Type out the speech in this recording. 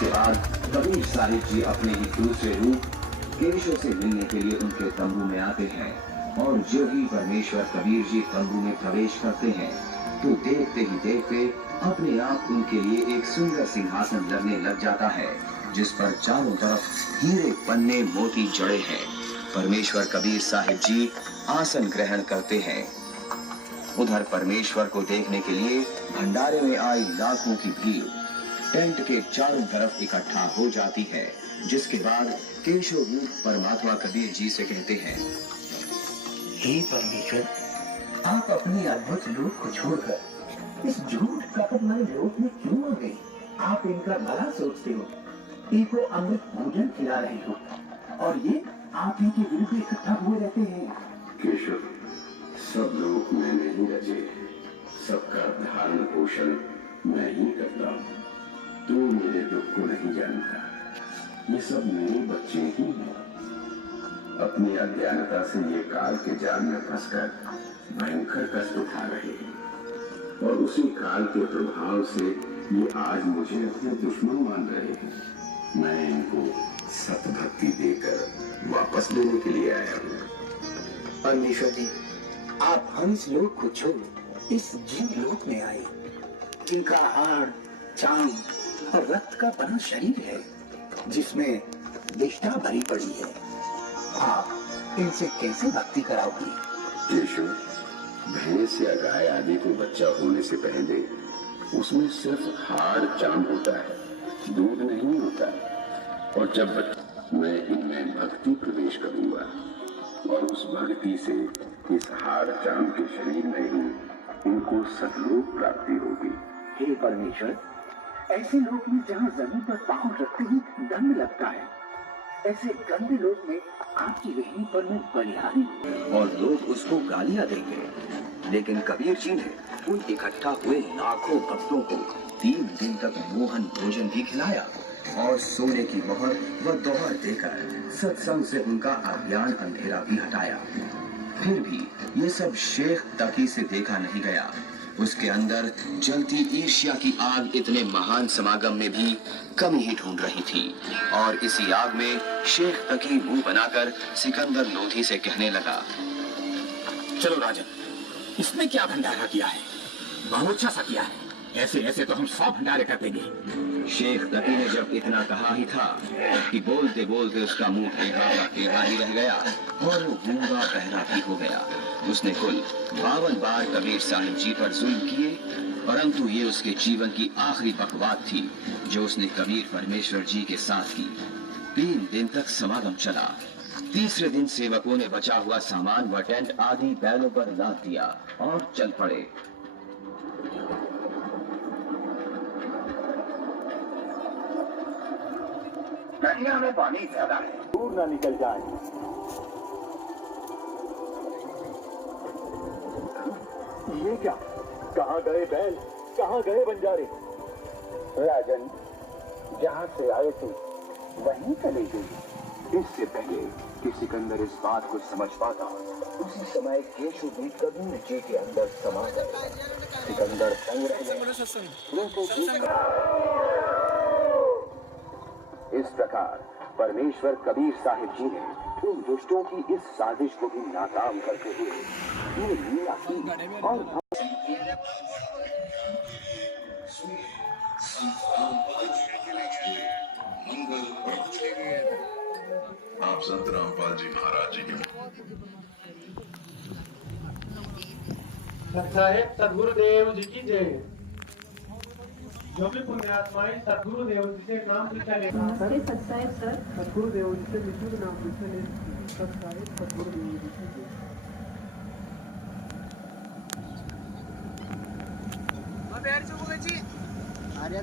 इसके बाद कबीर साहिब जी अपने ही दूसरे रूप केशव से मिलने के लिए उनके तंबू में आते हैं और जो ही परमेश्वर कबीर जी तंबू में प्रवेश करते हैं तो देखते ही देखते अपने आप उनके लिए एक सुंदर सिंहासन लगने लग जाता है जिस पर चारों तरफ हीरे पन्ने मोती जड़े हैं। परमेश्वर कबीर साहिब जी आसन ग्रहण करते हैं। उधर परमेश्वर को देखने के लिए भंडारे में आई लाखों की भीड़ टेंट के चारों तरफ इकट्ठा हो जाती है, जिसके बाद केशव रूप परमात्मा कबीर जी से कहते हैं, हे परमेश्वर, आप अपनी अद्भुत लोक को छोड़कर इस झूठ कपटमय लोक में क्यों आ गए? आप इनका भला सोचते हो, इनको अमृत भोजन खिला रहे हो और ये आप ही के विरुद्ध इकट्ठा हुए रहते हैं। केशव, सब लोग मैं नहीं रचे, सबका धारण पोषण मैं ही करता हूँ। तू मेरे दुख को नहीं जानता, ये सब मेरे बच्चे ही हैं। अपनी अज्ञानता से ये काल के जाल में फंसकर भयंकर कष्ट उठा रहे हैं और उसी काल के प्रभाव से ये आज मुझे अपने दुश्मन मान रहे हैं। मैं इनको सतभक्ति देकर वापस लेने के लिए आया हूँ। परमेश्वर जी, आप हम इस लोक को छोड़ इस जीव लोक में आए। इनका हाड़, चाम और रक्त का बना शरीर है जिसमें विष्ठा भरी पड़ी है। आप इनसे कैसे भक्ति कराओगे? केशव, भैंस या गाय आदि को बच्चा होने से पहले उसमें सिर्फ हाड़ चाम होता है, दूध नहीं होता। और जब मैं इनमें भक्ति प्रवेश करूंगा और उस भक्ति से इस हाड़ चाम के शरीर में ही इनको सतलोक प्राप्ति होगी। हे परमेश्वर, ऐसे लोक में जहाँ जमीन पर पांव रखते ही दंड लगता है, ऐसे गंदे लोक में आपकी रहनी पर मैं बलिहारी और लोग उसको गालियां देंगे। लेकिन कबीर जी ने उन इकट्ठा हुए लाखों भक्तों को 3 दिन तक मोहन भोजन भी खिलाया और सोने की मोहर व दोहर देकर सत्संग से उनका अज्ञान अंधेरा भी हटाया। फिर भी ये सब शेख तकी से देखा नहीं गया। उसके अंदर जलती ईर्ष्या की आग इतने महान समागम में भी कमी ही ढूंढ रही थी और इसी आग में शेख तकी मुंह बनाकर सिकंदर लोधी से कहने लगा, चलो राजन, इसने क्या भंडारा किया है? बहुत अच्छा सा किया है। ऐसे ऐसे तो हम 100 भंडारे कर देंगे। शेख तकी ने जब इतना कहा ही था कि बोलते बोलते उसका मुंह टेढ़ा ही रह गया और वो गूंगा बहरा भी हो गया। उसने कुल 52 बार कबीर साहिब जी पर जुल्म किए, परंतु ये उसके जीवन की आखिरी बकवाद थी जो उसने कबीर परमेश्वर जी के साथ की। 3 दिन तक समागम चला। तीसरे दिन सेवकों ने बचा हुआ सामान व टेंट आदि बैलों पर लाद दिया और चल पड़े। गंगा में पानी ज्यादा है, दूर ना निकल जाए। ये क्या? कहाँ गए बैल, कहाँ गए बंजारे? राजन, जहाँ से आए थे वहीं चले गए। इससे पहले कि सिकंदर इस बात को समझ पाता, उसी समय केशव भी कबीर जी के अंदर समा गए। सिकंदर संग रह गए। इस प्रकार परमेश्वर कबीर साहिब जी ने उन दुष्टों की इस साजिश को भी नाकाम करते हुए ये लीला की और आप संत रामपाल जी महाराज जी के साहेब सदगुरुदेव जी की जय। जो भी पुण्यात्माएं सदगुरुदेव जी से नाम लिखा लेगा। नमस्ते सत्साहेब सर। सदगुरुदेव जी से विष्णु नाम लिखा ले। सत्साहेब सदगुरुदेव जी की जय। अरे